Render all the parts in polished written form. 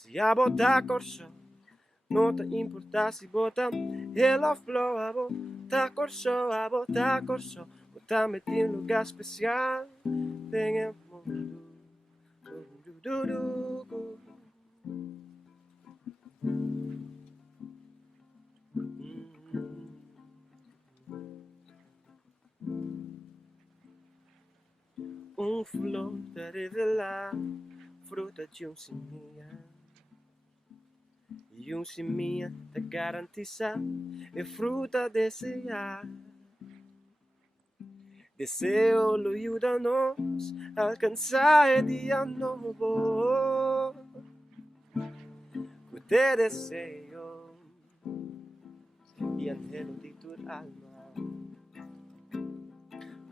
Se a botar corso, não te importa se bota ela flow, a botar corso, botar meter em lugar especial, tem amor. Flor de revelar, fruta de semente. E semente te garantiza é fruta desse ar. Deseo lo ayuda-nos a alcançar el día novo. Que te deseo y anhelo de tu alma.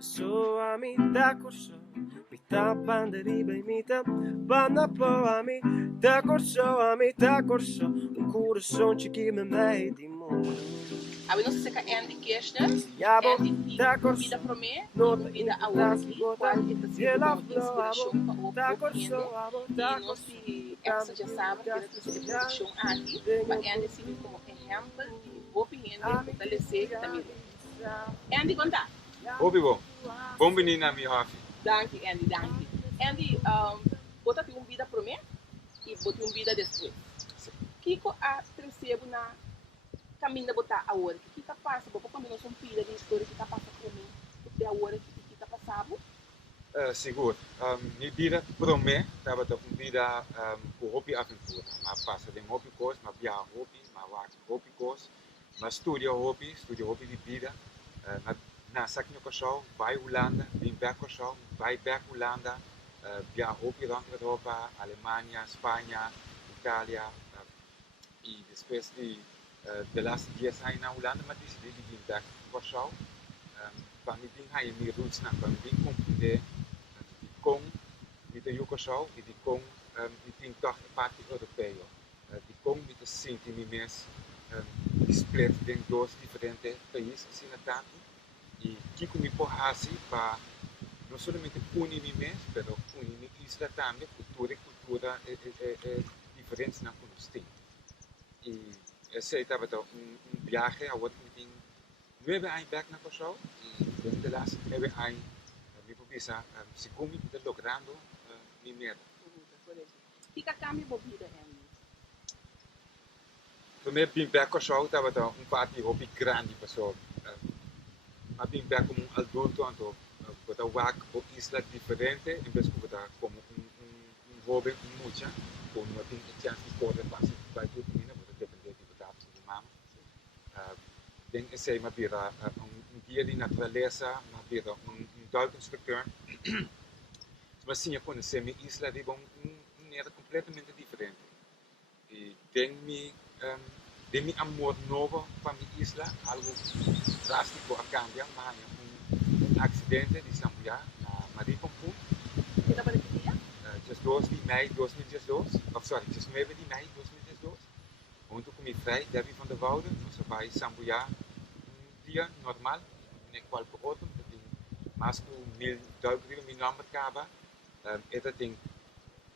So a mitad corso, mitad banderiba y mitad banda po a mitad corso, un coração que me mete de mundo. Abi não se ka Andy Kirchner, Andy tem vida para mim, e vida a outra, qual é que se como inspiração para o compreender, e nós se essa já sabe que essa se inspiração aqui, para Andy se como exemplo de compreender, fortalecer também. Andy, conta. Obi bom menino na minha rafi. Danke, Andy, danke. Andy, bota tem vida para mim e bota vida depois. Kiko a percebo na caminho botar a hora que está passando, porque quando nós somos filhos de história que está passando para mim, porque a hora que está passando. Seguro. Minha vida para mim estava uma vida com hobby aventura. Mas passa de hobby coisa, mas viaja hobby, mas vai hobby coisa, mas estudia hobby de vida. Na sakno kosho, vai Holanda, vem back kosho, vai back Holanda, viaja hobby rond Europa, Alemanha, Espanha, Itália, e depois de laatste 10 jaar na Holanda, maar die begint daar Warschau. Van die dingen ga je meer roots naar, van die compreender, die kom met de Warschau, die kom met die toch een paar Europeo. Die kom met de sentimentos, die split den dos diferentes países in tanto. E que comi por hasi para não somente unir mes, pero unir isla também, cultura é diferente na conosco. E esse estava um viagem a outro que tem 9 anos back na Kosovo e durante os últimos 9 anos me propisa se como está logrando minha meta. Fica cambio de vida, Para mim, bem back Kosovo estava parte hobby grande pessoal. Mas bem back como adulto, então botar wak por isla diferente, em vez de botar como hobby mucha, com não tem chance de correr para vai tudo menina, botar depender de botar de mama. Den esse uma vira guia de natureza, uma vira duikinstructeur. Mas sim, eu conheci minha isla de era completamente diferente. E tem mi amor novo para minha isla, algo drástico a cambiar, mas acidente de Sambuya na Maricompu. Que estava de dia? Just 2 de maio 2012, of sorry, just 9 de maio 2012. Onde comi vrij, Debbie van der Woude, nós vai Sambuya dia normal, nem qual por outro, tem mais que 1.000 meu nome acaba, esta tem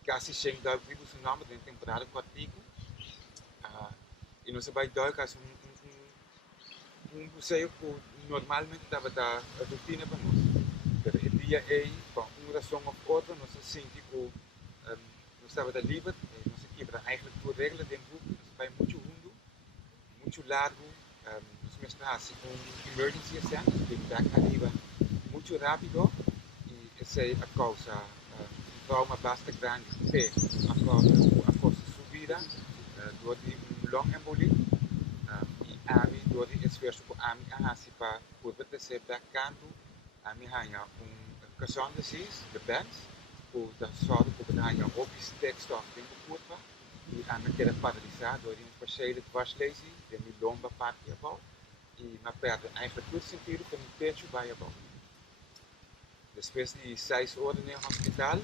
quase 100.000 seu nome dentro da temporada quartico, e nós vai dar caso museu que normalmente estava a rotina para nós. Pero o dia aí, por uma razão ou outra, nós sentimos que nós estava livre, nós quebra eigenlijk por regra dentro do grupo, nós vai muito fundo, muito largo, nós mesmo assim com emergency assistance, tem back arriba muito rápido e essa é a causa trauma bastante grande per a causa subida door die longembolie e ami door die esforço que ami ahasi para poder descer da canto ami hanya cação disease the bands o da sorte que hanya hobbies stikstof dentro do corpo e ami queda paralisado door die parciële dwarslezing de mi lomba parte above e ma perde eigenlijk todo sentido com o pecho vai above. Depois de 6 horas no hospital,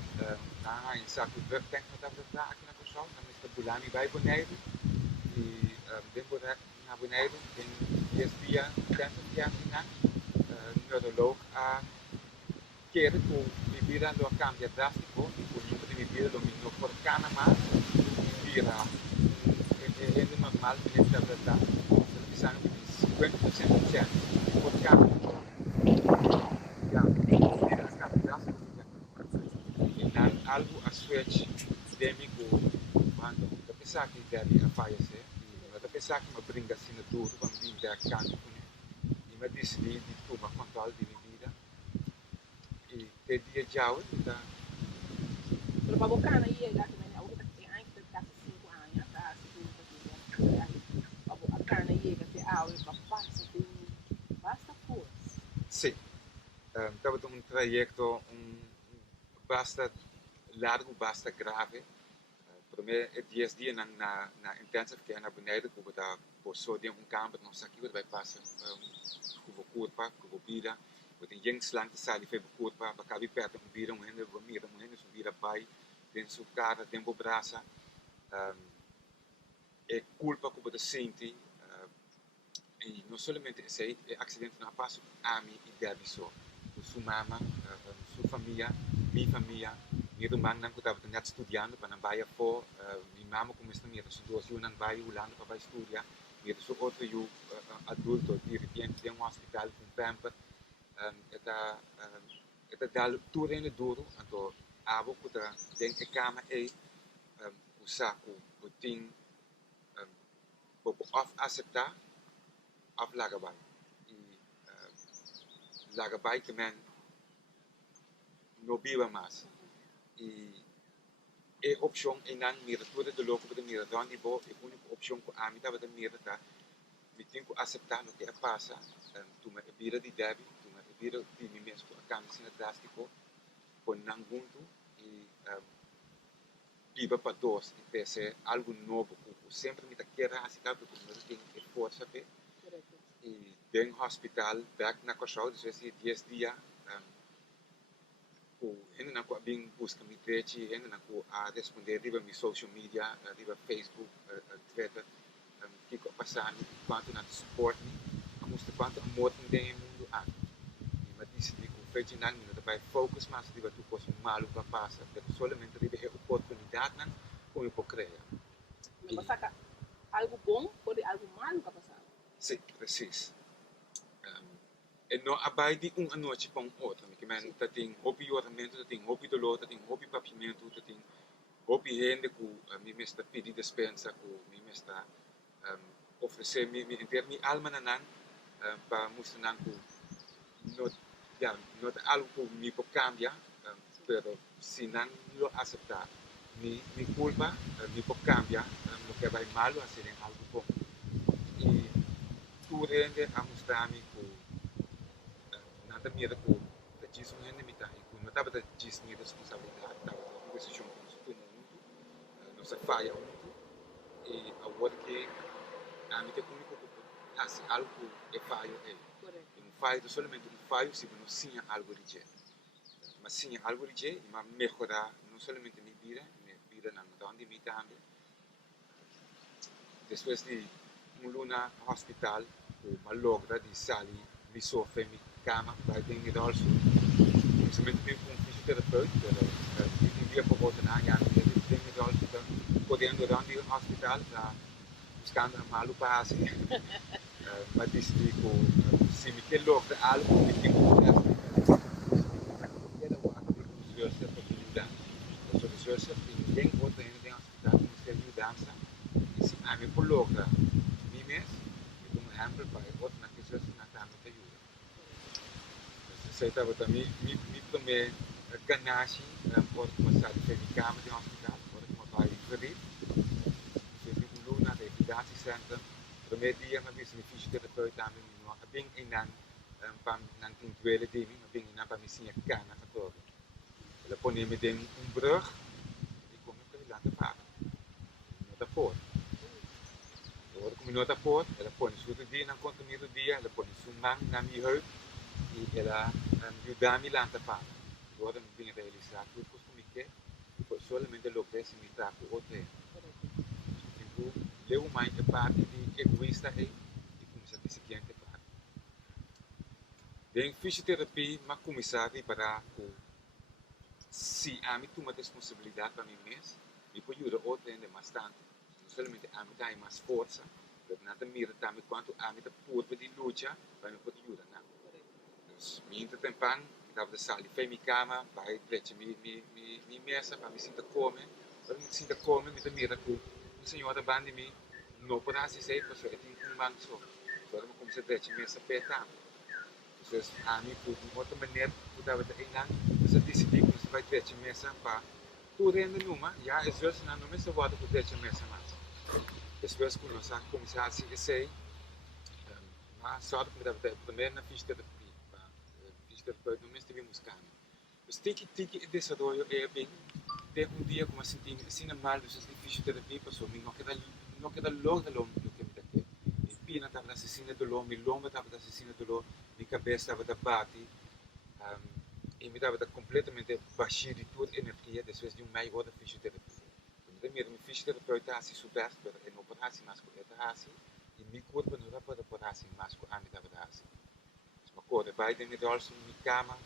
na em saco de tank na tablet aqui na Kosovo, na Mr. Bulani vai bonito e depois na bonito tem esse dia tanto que na neurologo a querer que vivir no cambio drástico e por número de vida do menino por cana mais vira normal menit da verdade. Bisa 50% por cada ya, era capaz de algo a switch demico quando da pessoa que deve a fallecer e da pessoa que me brinca assinatura para me vir a canto com ele e me decidi de tomar controle de minha vida e ter dia de aula tá Pero para buscar na IEGA também, a outra que ainda está 5 anos, está seguro para dizer, para buscar na IEGA que a aula para passa tem basta coisa. sim estava um trajeto basta largo, basta grave. Para mim, é 10 dias na intensive care na beneden, que eu vou só de kamer, não sei o que vai passar, que vou curva, que vou vira, eu tenho gente slang que sai de curva, para caber perto de vira, mulher vou mira, mulher não vira pai, tem sua cara, tem o braço, é culpa que eu senti, e não somente esse acidente não passa a mim e deve só, sua mama, sua família, minha família. Minha irmã não estava estudando para não vai for, minha mama começou a minha situação não vai Holanda para estudar, minha outro eu adulto dirigente de hospital com pamper, eta dal tudo ainda duro, então abo que está dentro da cama o saco o ting of aceitar of lagabai e lagabai também não viva mais e a opção em não mira tudo de louco para mira onde vou é a única opção que a mim estava de mira tá me tenho que aceitar o que é passa tu me vira de débito tu me vira de mim mesmo a camiseta drástico com nangunto e viva para todos e ter algo novo que sempre me quer aceitar porque não tem força ver e dentro do hospital back na coisa de 10 dias ainda não estou bem buscando me direito, ainda não estou a responder riba mi social media, riba Facebook, Twitter, que estou passando, quanto não suporte me, a mostrar quanto amor tem no mundo a. E me disse que o feito não me vai focus mais riba tu coisa malo que passa, porque somente riba é oportunidade não, como eu posso criar. Mas saca algo bom ou algo malo que passar? Sim, preciso. E não abai de noite para outra, que men tem hobby ornamento, tem hobby dolor, tem hobby papimento, tem hobby gente que me está pedir dispensa, que me está oferecer me inteiro minha alma nan para mostrar que não é algo que me pode cambiar, pero se não lo aceitar, me culpa, me pode cambiar, o que vai mal a ser algo bom. E tu rende a mostrar-me que nada mira que da diz um rende mita e que não estava da diz minha responsabilidade, estava da decisão que nós tomamos muito, nossa falha muito e a outra que a mim tem único que faz algo é falho é um falho somente um falho se não tinha algo de jeito, mas tinha algo de jeito e mas melhorar não somente minha vida na onde me também depois de luna hospital uma logra de sair me sofre me cama vai ter que dar somente bem com fisioterapeuta eu vivia por volta na área de tem que dar podendo ir ao hospital já buscando malu passe mas disse que se me quer logra algo me tem que fazer era o ato de resolver para ajudar a resolver ninguém outra ainda tem hospital mas quer ajudança e se a mim por logra mim mesmo eu como exemplo para outra na resolver na cama te ajuda saya tahu tapi mi também ganhar-se por começar a ter cama de hospital por começar a credit se mi dulu na reabilitatie center primeiro dia mas me fisioterapeuta também não é bem inan para não ter duelo de mim bem inan para me sim cana ator ela põe me tem brug e como que lá te faz não tá por agora como não tá por ela põe sudo dia não contamido dia ela põe sumang na mi heup e ela ajuda-me lá a tapar. Agora não vim realizar tudo que eu foi somente o que se me trago outro. Tipo, eu mais a parte de egoísta e começar a seguinte parte. Em fisioterapia, mas começar para se a mim toma responsabilidade para mim mesmo, e pode ajudar outro ainda bastante. solamente a mim tem mais força, mas não tem mira também quanto a mim tem pura de luta para me poder ajudar, não. Dus minha tempan, estava de sali, fei minha cama, vai pleite minha mesa para me sentar comer, para me sentar comer, me mira que o senhor da banda me não pode assistir, porque eu tenho banco só, só eu comecei a pleite mesa peta. Dus a mim por uma outra maneira, eu estava de enang, dus decidi que você vai pleite mesa para tu rende numa, já é justo na numa se volta para pleite mesa mais. Depois que nós começamos a assistir, mas só que me dava primeiro na fisioterapia. Fisioterapeuta não me esteve buscando. Mas tiki desarrollo é bem. Tem dia como senti assim mal dos fisioterapia passou, me não queda logo de longo do que me daqui. E pina estava assistindo do longo, me lomba estava assistindo do longo, minha cabeça estava da bate. E me estava completamente baixo de toda energia, depois de meia hora de fisioterapia. Primeiro, meu fisioterapeuta assim super, e não pode assim mais com ele assim, e meu corpo não pode assim mais com a minha assim. Corre bij de middels in mijn kamer,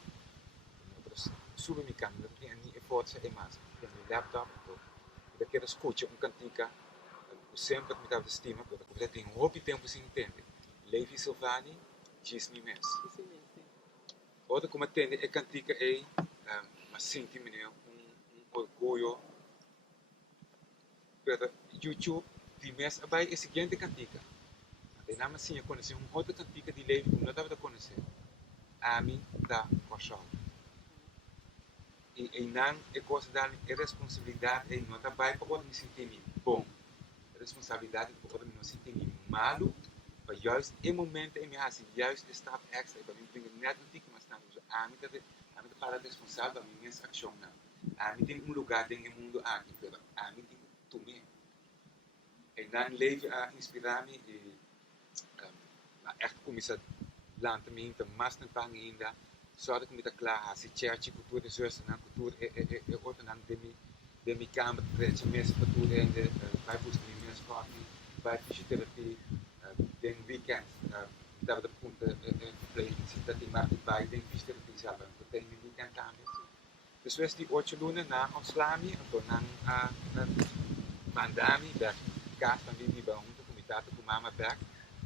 sube mijn kamer, dat ik niet forza e mais, tem meu laptop, dat ik escuto cantica, sempre me dava estima, porque eu tenho hobby tempo sem entender. Levi Silvani, Gisni Mes. Outra como atende é cantica é, mas sinto me orgulho, pero YouTube, de mes abai é seguinte cantica. E na assim eu conheci outra cantica de Levi, como não estava a conhecer. A mim da Kosovo. E não é coisa da responsabilidade, não está bem para me sentir bom. Responsabilidade para me sentir malo, para juist in momento em minha assim, juist de stap extra, para mim brincar net um tique mais tanto. A mim para responsável, a minha ação não. A mim tem lugar dentro do mundo aqui, pero a mim tem tudo. E não Levi a inspirar-me e echt começar land me te mas na panginda sorte que me tá claro se church cultura de suas na cultura é outra não de mi kamer de mes cultura ainda vai buscar minhas coffee vai fisioterapia den weekend da da ponta play se tá tem mais vai den fisioterapia sabe que tem mi weekend também depois de 8 lunas na onslami então na mandami da casa também me vão junto com mitad com mama back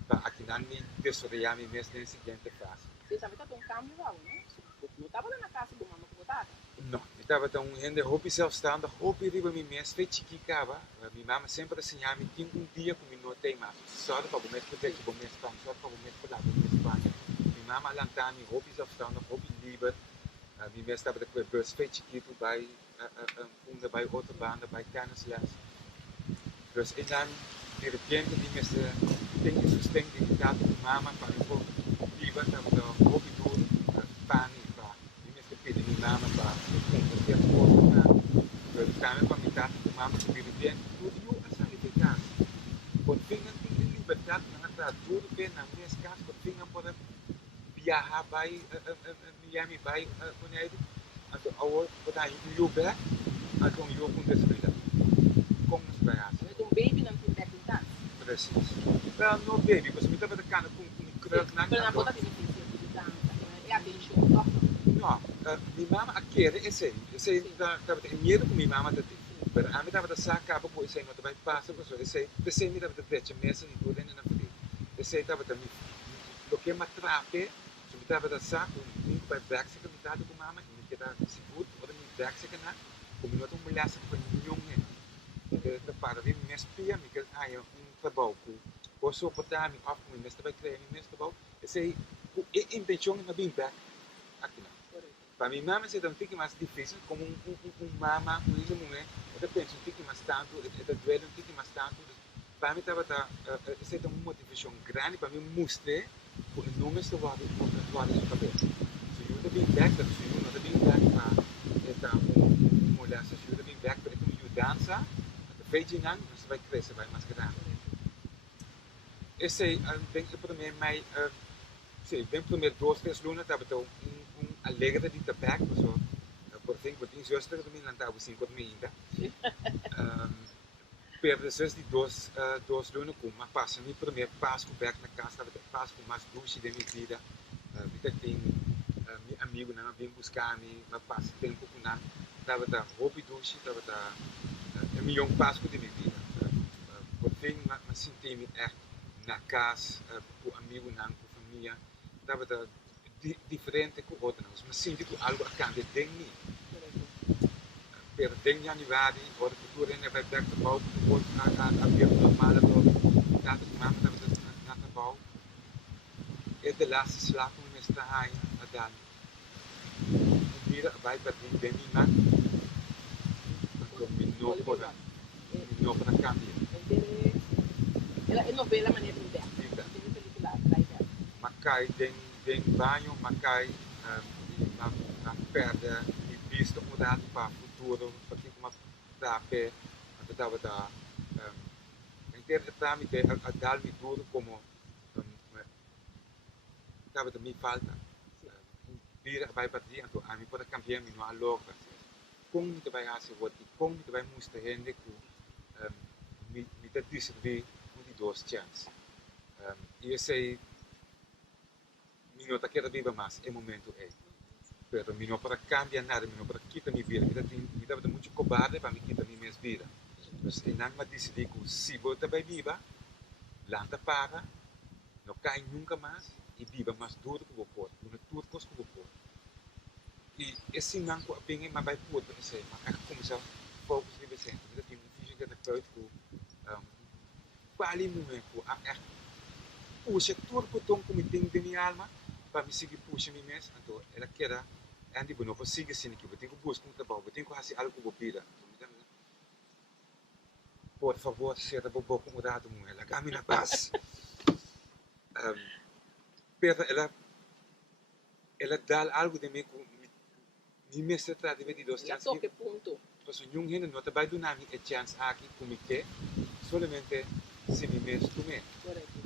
para aqui não me desoriar me mesmo nesse seguinte fase. Você sabe que tem cambio lá, não? Não estava na casa do mamãe que botaram? Não, estava tão ainda hobby zelfstandig, hobby riba me mesmo, fez chiquicava. Minha mama sempre ensinava me tinha dia que me notei mais. Só para o mês poder que o mês para só para o mês para o mês para. Minha mama lançava me hobby zelfstandig, hobby liber. Minha mãe estava com o bus fez chiquito bij onder bij outra banda bij tennisles. Dus en dan de repente die mensen tem que sustentar de cada mama para o viva também o hobby do pani para e mesmo que de mama para fazer as coisas na o também para mitad de mama que vive bem tudo a sacrificar por fim não tem liberdade na para tudo bem na minha casa por fim não pode viajar vai Miami vai conhecer então ao pode ir o back então eu com desfile como nos vai assim então baby não tem back em casa precies. Wel, no baby, was met de kan com kruk na. Pero na boda tem que dança, é a bem show top. No, minha mama a querer esse da em medo com minha mama da tem. Pero a mim tava da saca para pois não vai passar por isso. Esse me tava da pecha mesa e tudo na frente. Esse tava também lo que me atrape, se me tava da saca, um vai back se que me com mama, e me queda seguro, ou me back se que na, como não tô mulher se com nenhum. De para vir me espia, me que trabalho posso botar me off me nesta vai criar me nesta bom esse a intenção é bem back aqui não para mim mama se dá mais difícil como mama lindo mulher eu penso mais tanto é doer mais tanto para mim estava esse é uma motivação grande para mim mostrar o nome do lado do cabelo se eu bem back se eu não bem back para mulher se eu bem back para tu dança veja não você vai crescer vai mais grande esse bem para mim mais sim bem primeiro 2-3 lunas estava alegre de tabaco so por exemplo tem justo que me lantava 5 ainda pero depois de 2 lunas como mas passa meu primeiro passo back na casa estava passo mais dulce de minha vida porque tem meu amigo não vem buscar me mas passa tempo com não estava hobby dulce estava meu passo de minha vida ding mas senti echt na casa, com amigo não, com família, estava diferente com outros, mas sinto que algo a cambia ding ni. Per ding januari, ora cultura ainda vai back to bouw, wordt a weer normale door, dat het maand dat we naar de bouw. De laatste slapen we met de haai, dan hier bij per ding ben je man, dan no para cambio. Ela é novela maneira de ver. Macai den banho, macai na perda e visto mudado para o futuro, para que uma tape, a tava da interpretami a dar-me tudo como tava da me falta. Vir vai para ti, então a mim pode cambiar me no alog. Como te vai a ser o como te vai mostrar gente que me te distribuir de duas chances. E eu sei mi não quero viver mais é momento é pero mi não para cambiar nada mi não para quitar minha vida me dá muito cobarde para me quitar minha vida então eu não decidi que se você vai viver lanta para não cai nunca mais e viva mais duro que vou pôr uma tudo coisa que vou pôr e esse não que apenas mas vai pôr para isso mas é como se foco se vive sempre eu tenho um fisioterapeuta que quali momento é puxa tudo que eu como tenho de minha alma para me seguir puxa mim mesmo então ela quer andi bueno para seguir assim que eu tenho que buscar um trabalho eu tenho que fazer algo que eu pira por favor seja bobo com o dado com ela caminha paz pero ela dá algo de mim que me se trata de dois chances toque ponto pues yung gente não vai dar nami a chance aqui comigo solamente se me mesmo comer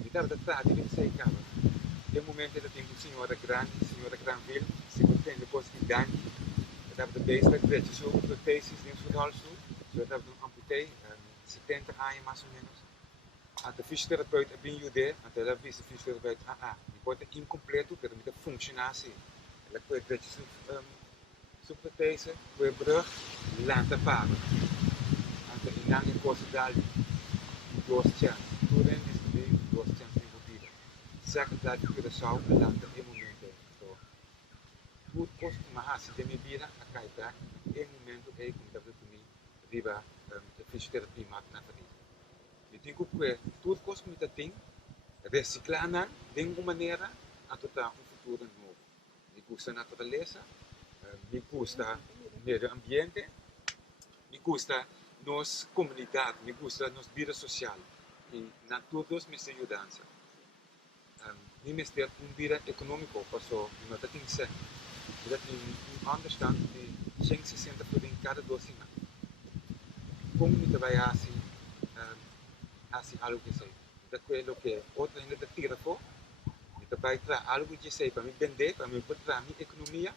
então da trata de sei cara de momento ele tem senhora Granville, se contém depois que Dani, eu estava de base da so de thesis dentro do hall so eu estava de amputei 70 anos mais ou menos a de fisioterapeuta bem jude a ela vice fisioterapeuta me pode incompleto pero me funciona assim ela pode ter super thesis foi brug lanta para ante inang coisa dali duas chances tudo em disciplina duas chances Second dat ik de zou landen in momenten zo. Goed kost maar haast de me bira a kaita in momento que como deve comer riba de fisioterapia mat na fadi. Me digo que tudo kost me tem reciclar de uma maneira a total futuro novo. Me gusta a natureza, me gusta o meio ambiente, me gusta nos comunidade, me gusta nos vida social e na todos me ajudança. Niet meer vida econômico passou não tem que ser já tem understand de 160 por em cada 12 semanas como me vai assim algo que sei daquilo que outra ainda tira for me vai trazer algo que sei para me vender para me botar minha economia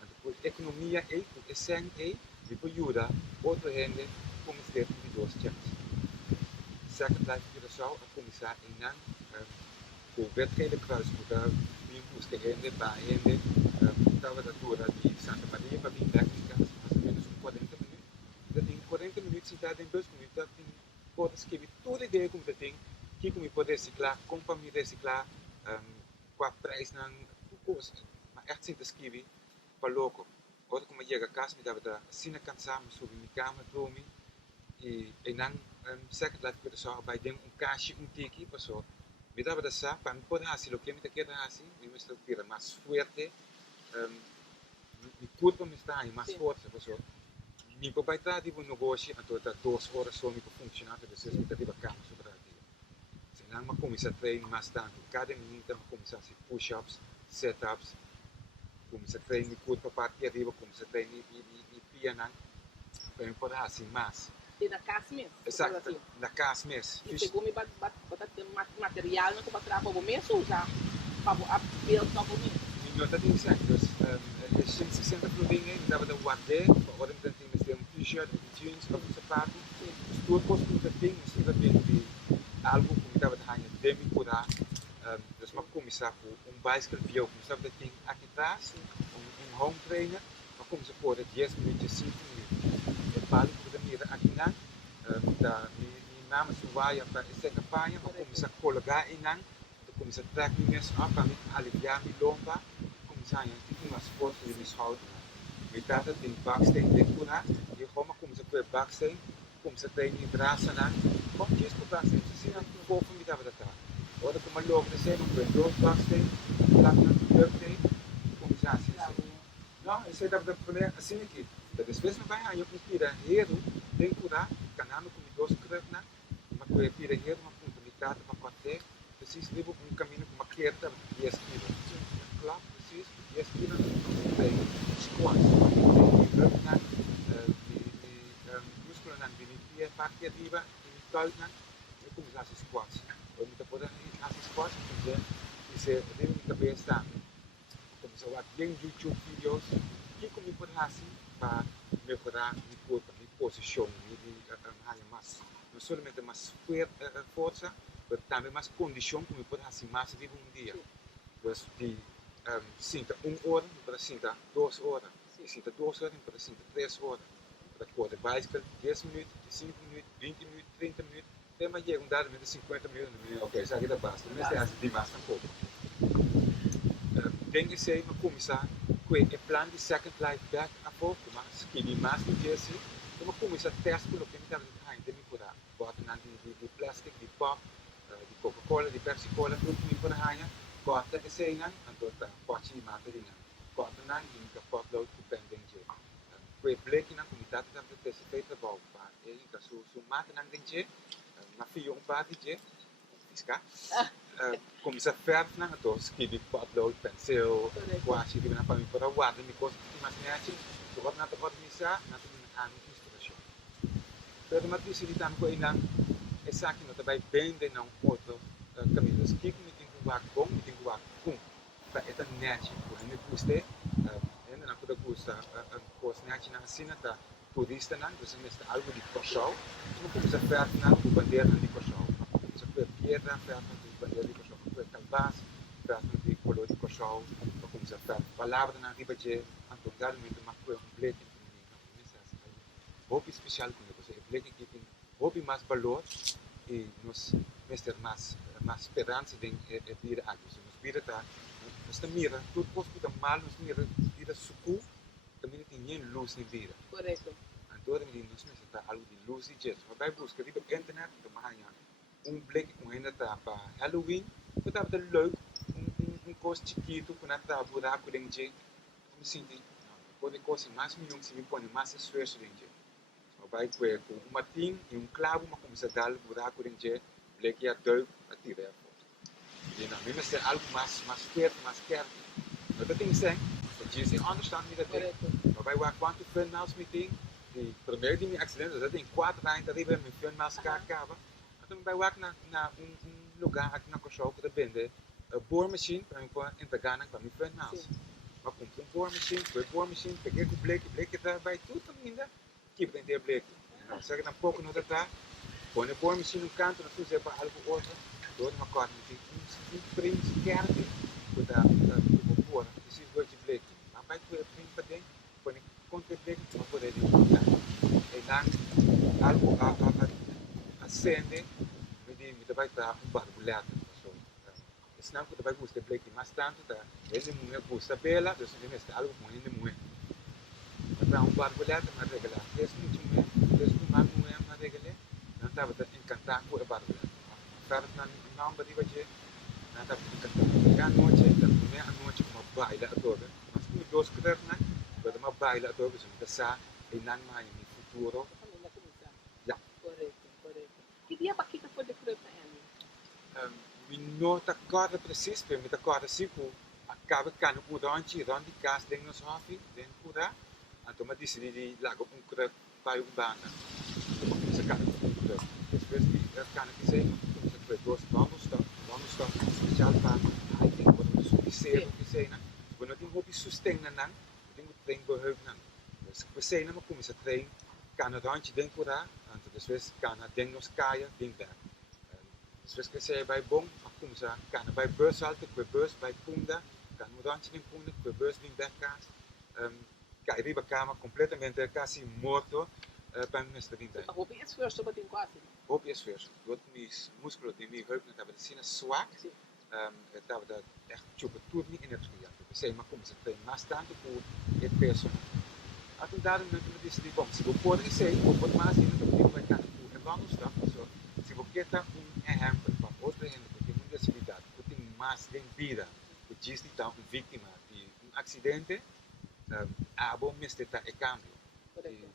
depois economia é o sen é me pode ajudar outra gente como se de dois chances second life que só a começar em nan o wetgevende kruisvoeten, die moesten heen, bij estava da tour de Santa Maria para vir daqui mais ou menos 40 minutos. Já tem 40 minutos e em 2 minutos já tem pode escrever toda a ideia como já tem, que como pode reciclar, como para me reciclar, qual prijs não, coisa, mas echt sem escrever para louco. Agora como chega a casa, me dava da cena cansar, me subi minha cama, dormi e não second life que só vai ter caixa, tiki, passou. Me dava da sa, para me poder fazer o que me quer fazer, me estou tira mais forte, me curva me está aí mais forte, pessoal. Me vai estar de um negócio, então tá 2 horas só me funcionar, porque se me tá de bacana sobre a dia. Se não me começa a treinar mais tanto, cada minuto me começa a fazer push-ups, set-ups, começa a treinar me curva para parte arriba, começa a treinar me pianan, para me poder fazer mais. E na casa mesmo? Exato, na casa mesmo. E pegou me botar material no que para trabalhar para o mesmo usar para build para o mesmo? Não, tá tem certo. As 160 produtos dava da guardar, agora me tem um t-shirt, jeans, um sapato. Tudo coisa que tem, mas ainda tem algo que me dava de hanhar demi curar. Dus maar começar com bicycle view, começava a ter aqui atrás, home trainer, mas como se pode 10 minutos, 5 minutos. É vale por da mira aqui na, da name suwaya para essa campanha, mas começa a colocar em nan, começa a trazer minhas para me aliviar minha lomba, começa a ter umas forças de me schouder. Metade tem baksteen dentro lá, e como começa a ter baksteen, começa a ter minha braça nan, como diz que o baksteen, se não for me dava da tá. Ora como logo de ser, não tem dois baksteen, lá na duct começa assim. Não, esse é da primeira assim aqui. Depois não vai aí eu pira hero dentro lá, canal com dois crepna, mas eu pira hero uma ponta metade para cortar, preciso levar caminho com uma querta de esquina. Claro, preciso de esquina tem squats, crepna, músculo na dividia parte arriba e colna, e começar a squats. Eu não posso fazer squats, porque isso é dentro da cabeça. Começar a ver YouTube vídeos que como pode fazer para melhorar minha corpo, minha posição, minha mais, não somente mais força, mas também mais condição como pode fazer mais de dia. Dus die sinta 1 hora para sinta 2 horas, e sinta 2 horas para sinta 3 horas. Para correr bicycle 10 minutos, 5 minutos, 20 minutos, 30 minutos, até mais chega dado de 50 minutos. Ok, isso aqui dá basta, mas é assim mais um pouco. Denk ik zei, maar commissar, que plan de second life back a pouco, mas que me mais do dia assim, então commissar teste pelo que me dá de me curar, bota na de plástico, de pop, de Coca-Cola, de Pepsi-Cola, tudo me por raia, bota que sei não, então tá, pode ir mais de não, bota na de que pode lá o pendente, que blake na comunidade da teste feita bom, pá, e que su mata na dente, mas fio par de fiscal. Começa a ferver, né? Então, escrevi potlood, pensel, guache, que para mim para guardar, me costa que mais nete, eu vou na organizar, na tua instrução. Pero mas isso ele também coisa é só que não vai bem de não outro caminho. Que me tem que guardar bom, me tem que guardar com, para esta nete, por ele custe, ainda não pode custar, costa nete na cena da turista, né? Então, se está algo de coxão, não começa a ferver, né? O bandeira de coxão, começa a fer piedra, ferver bandeira de coxão, calbas, ferver de color de coxão, começa a fer palavra na riba de antongarmente uma coisa completa, hobby especial com você, é blake que tem hobby mais valor e nos mestre mais esperança de vir a isso, nos vira tá, nos mira, tudo coisa que tá mal, nos mira sucu, também tem nem luz nem vira. Correto. Então, nos mestre tá algo de luz e jazz, mas vai buscar riba internet, então mais blake com ainda tá para Halloween, que tá para leuk, coisa chiquito com nada buraco dentro de, como assim, pode coisa mais milhão se me põe mais esforço dentro. Vai com um matinho e clavo, mas começa a dar o buraco dentro de, blake a dois a tirar fora. E não, mesmo se é algo mais perto, mais quente. Mas eu tenho sem, eu diz assim, understand me dat ding. Maar wij waren quanto fundamentals meeting, die primeiro de mijn acidente, eu tenho 4 anos arriba, meu fundamentals acaba. Então wij waren na lugar aqui na Kosovo que vende boormachine para mim para entregar para meu fundamentals. Maar comprei boormachine, foi boormachine, peguei o blake daarbij tudo ainda, que prender blake. Não, zeg dan pouco no data, põe a boormachine no canto, não sei para algo outro, door uma corda tem prins kerne, para o boor, preciso de blake. Maar bij twee prins para dentro, põe contra blake, mas poder encontrar. E dan algo acende, me vai estar barbulhado. Senão que vai gostar de blake mais tanto, ele mulher gosta bela, então se ele está algo com ele mulher. Então barbulhado na regra, esse muito mulher, esse muito mulher na regra, não estava encantado com a barbulhado. Cara não vai dizer, não estava encantado. A noite, também a noite uma baila toda, mas como dois creres, né? Quando uma baila toda, se não está e não mais no futuro. Ja. Correto. Que dia para que foi de crepe Annie? We nota corda precies, we met de corda siku, acaba kan op rondje, rond die kaas ding nos hofi, den kura, en toen met die lago kruk bij een baan. Ze kan het kruk. Dus die kan ik zeggen, ze kwijt door wandelstap, speciaal van, ik denk wat we suficeren gezien, we nog een hobby sustenen dan, we denk we train beheugen. Dus we zijn maar komen ze train, kan het rondje den kura, en dus we kan het ding nos kaaien, ding daar. Dus we zeggen bij bom, maar komen ze kan bij bus altijd, bij bus, bij punda, kan we rondje den punda, bij bus ding daar kaas. Cai riba cama completamente quase morto, para mister in tijd. Hoop je is first op het in quasi. Hoop je is first. Wat mis musculo die mi heup dat we zien zwak. Dat we dat echt choppen toer niet in het gejaagd. We zeggen maar kom ze twee maar staan voor het persoon. Als we daar met die bom, se voor is sei, op wat maar zien dat we kan voor en dan stap zo. Se we queta exemplo para outra gente que tem uma disabilidade, que tem mais de vida, que diz que está vítima de acidente, abo mister tá e cambio.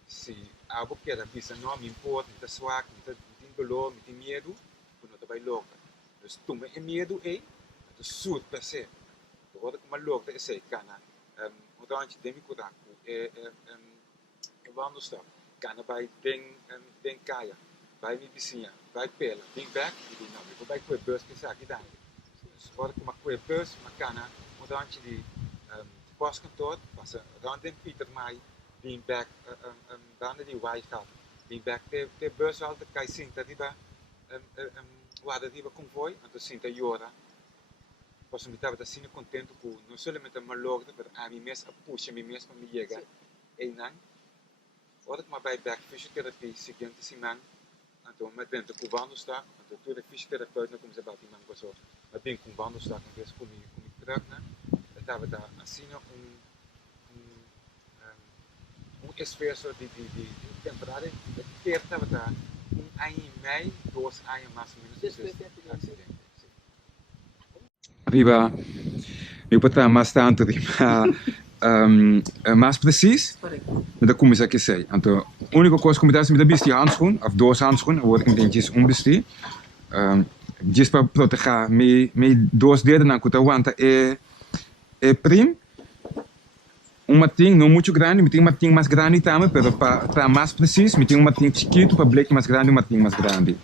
Se abo quer bisa não me importa, me tá swak, me tá dolor, me tem medo, quando tá vai louca. Dus toen me in medo é, het is zoet per se. Dan word ik maar louca, is sei kana. Want dan je demi kuraku, wandelstap, kana bij den kaya, bij mi bisinya, bij pela, ding back, die nou, ik bij kwe bus kisa kita. Dus word ik maar kwe bus, maar kana, want dan je die postkantoor, pas dan den Pieter mai, ding back, dan die wife gaat, ding back, de bus altijd kai sinta die ba, guarda die ba convoy, want dat sinta jora. Posso me estava assim contente com não somente a malogre, mas a mim mesmo a puxa, a mim mesmo me chega. E não, agora que me vai back fisioterapia seguinte semana, então me dentro com wandelstak, então toda a fisioterapeuta não como se bate man passou, mas bem com wandelstak, então com me terug né, estava da assim esforço de temporário, que estava da ano e meio, 2 anos mais ou menos depois do acidente. Riba, eu para mais tanto, mais preciso, da como isso aqui sei. Então, a única coisa que me dá é me dar bisti handschoen, of 2 handschoen, word ik denk je bisti. Diz para proteger me 2 dedos na conta aguanta prim. Matinho não muito grande, me tem matinho mais grande também, pero para mais preciso, me tem matinho chiquito para black mais grande, matinho mais grande.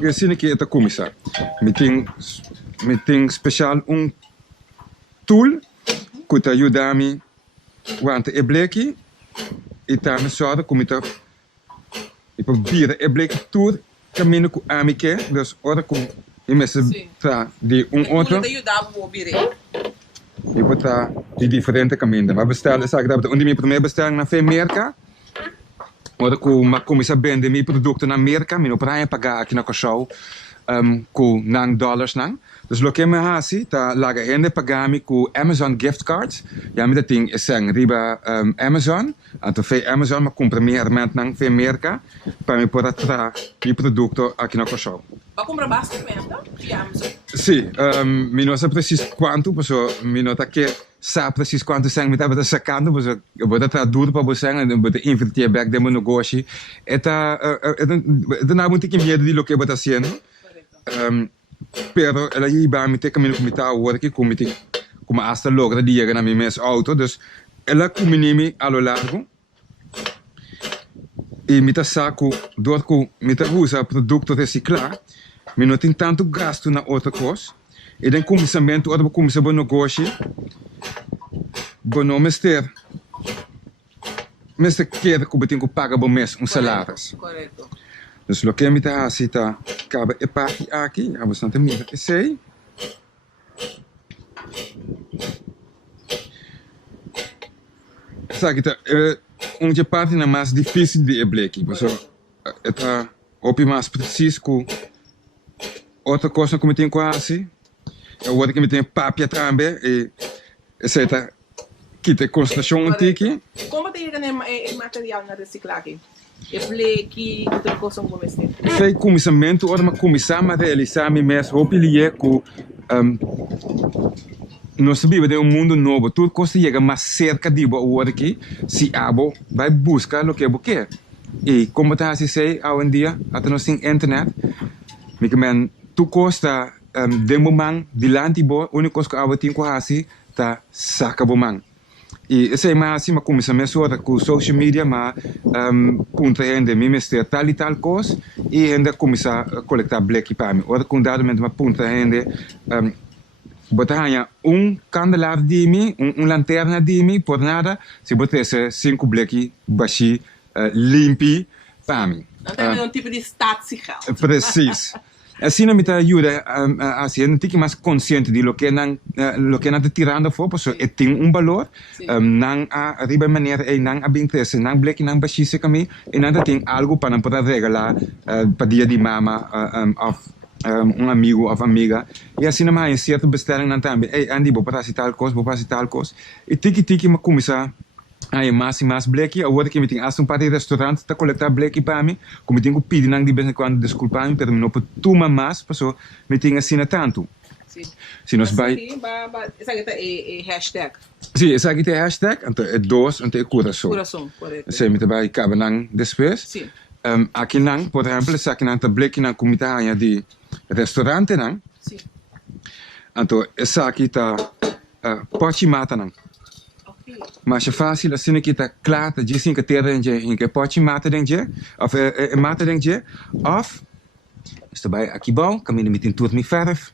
Eu sei que é a comissão. Me tem especial tool que te ajuda a mim quando é black e também só como te e probeer é black tour caminho com a mim que dus ora com e me se tá de outro te ajudar a probeer. E botar de diferente caminho. Mas bestellen, zeg dat onde minha primeira bestelling na Amerika. Ora com uma comissão vende mi produto na Amerika, mi não praia pagar aqui na Kosovo, com nang dollars nang. Dus lo que me hasi, ta laga hende pagami com Amazon gift cards. Ja, mi dat ding is zijn riba Amazon, anto fe Amazon ma compra mi herment nang fe Amerika, para mi poder tra mi produto aqui na Kosovo. Ma compra bastante via Amazon? Sì, mi non so preciso quanto, perché mi non sa preciso quanto sang mi estava sacando, perché eu vou traduzir para você, eu vou invertir back de meu negócio. Daarna moet ik in medo di lo che vou fazendo. Pero ela iba mi te caminho com mi tá work como hasta logra di llegar na mi mes auto, dus ela cominimi a lo largo. E mi tá saco, door que mi tá usa produto reciclar. Mi não tem tanto gasto na outra coisa. E dan começamento, ora começa o negócio, bom mister quer que eu tenho que pagar por mês salário. Correto. Dus lo que me está assim tá, acaba é parte aqui, há bastante mira que sei. Sabe que onde parte na mais difícil de bleque, porque é op mais preciso que outra coisa que me tem quase, é o que me tem papia também, e etc. Que tem concentração antiga. Como tem o material na reciclagem? É bleque, outra coisa como este? Foi começamento, ora mas começar a realizar me mesmo, o pilier que nós vivemos em mundo novo, tudo coisa chega mais cerca de o aqui, se abo vai buscar o que eu quero. E como está a ser hoje em dia, até nós temos internet, me que tu costa de momento dilante bo, única coisa que eu tenho que fazer tá saca bomang. E esse é mais assim, mas começa a mesura com social media, mas punta ainda me mestre tal e tal coisa e ainda começa a coletar black para mim. Ora com dado mas punta ainda botar candelabro de mim, lanterna de mim, por nada, se botar 5 black baixi limpi para mim. Dan hebben we een type de statiegeld. Precies. Assim não me ajuda assim não tem mais consciente de lo que não te tirando fora, so é tem valor, não a riba maneira é não a interesse, não black não baixíssimo caminho, e não tem algo para poder regalar para dia de mama of amigo ou amiga, e assim não há certo bestelling não também, ei Andy, vou passar tal coisa, e tiki mas começar aí mais bleki, agora que me tem um par de restaurante tá coletar bleki para mim, como tenho pedido não de vez em quando desculpa-me, pero não pode tomar mais, passou me tem assim tanto. Sim. Se nós vai, essa aqui é hashtag. sim, essa aqui é hashtag, então é dois, então é coração. Coração, correto. Se me vai cabe não depois. Sim. Aqui não, por exemplo, essa aqui não tá bleki não comida aí de restaurante não. Sim. Então essa aqui tá pode mata não. Mas é fácil assim que está claro, dizem que ter em que pode matar dentro, ou matar dentro, ou está bem aqui bom, caminho me tem tudo me verf.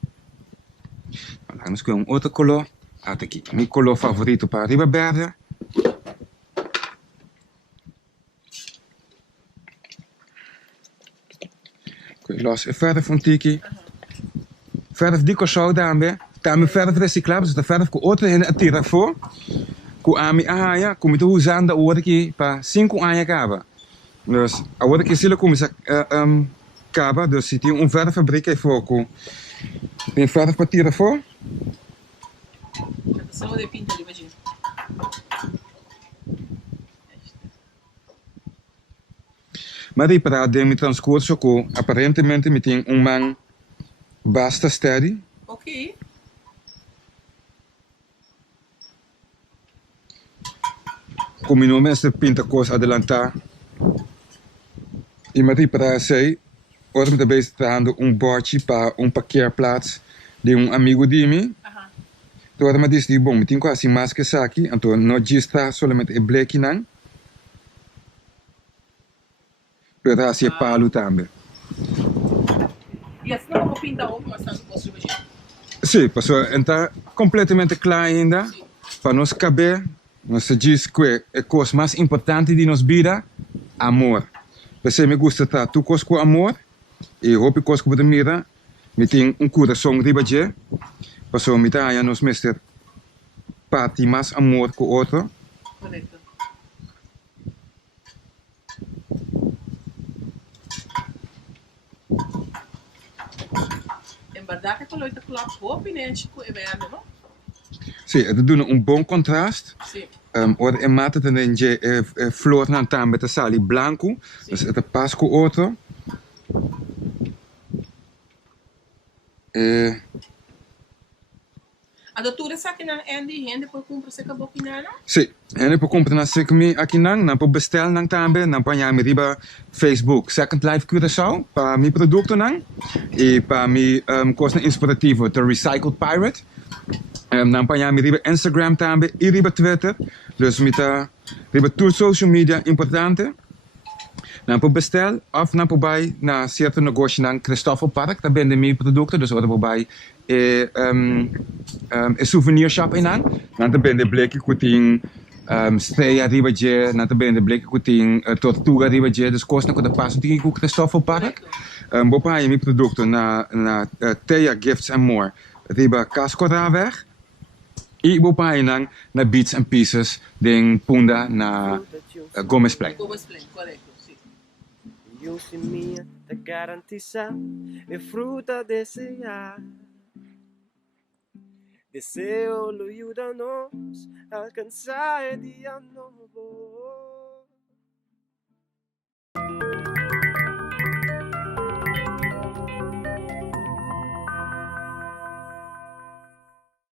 Vamos com outro color, até aqui, meu color favorito para riba verde. Los verf um tiki, verf die kossou daarmee, daarmee verf recyclável, dus de verf com outra tira voor. Com a minha como tu usando a outra aqui para 5 anos acaba. Dus a outra que se ela começa acaba, dus se tem verf fabrica e foco. Tem verf para tirar fora. Só de pinta ali, imagina. Mas aí para dar meu transcurso com aparentemente me tem man basta steady. Ok. Com meu nome é pinta coisa adelantar. E mas para sei, hoje me também está dando bordje para parkeerplaats de amigo de mim. Então me disse, bom, me tenho quase mais que aqui, então não está somente black não. Pero assim é palo também. E assim não pinta outro, mas não posso imaginar. Sim, passou então completamente claro ainda para nós caber. Nós diz que a coisa mais importante de nossa vida, amor. Você me gusta estar tu com amor e hope coisa que você mira, me tem coração riba de, passou me tá aí nos mestre parte mais amor com outro. Correto. Em verdade, que loita klap hoop né, Chico, é bem, não? Sim, het doen bom contraste. Sim. Ora é mata também de flor na tampa de sali branco, dus het pas com outro. A doutora sabe que não é de gente por comprar se acabou que não? Sim, en depois compra na secmi aqui não para bestel não também, não para já me riba Facebook Second Life Curaçao para mi produto não e para mi coisa inspirativo The Recycled Pirate. Não para já me riba Instagram também e riba Twitter, dus me tá riba tudo social media importante. Não para bestel of não para vai na certo negócio na Christoffel Park, tá bem de mi produto, dus ora para vai souvenir shop in aan. Dan ben de blikje kuting stay arriba je, dan ben de blikje kuting tortuga arriba je, dus kost nog de pas die ik Christoffel Park. Bopa je mi producten na Thea Gifts and More. Riba Casco weg. E bopa je nang na Beats and Pieces ding Punda na Gomez Plain. Gomez Plain, correto, sim. Yung semilla te garantiza es fruta desear. Deseo lo ayúdanos a alcanzar el día nuevo.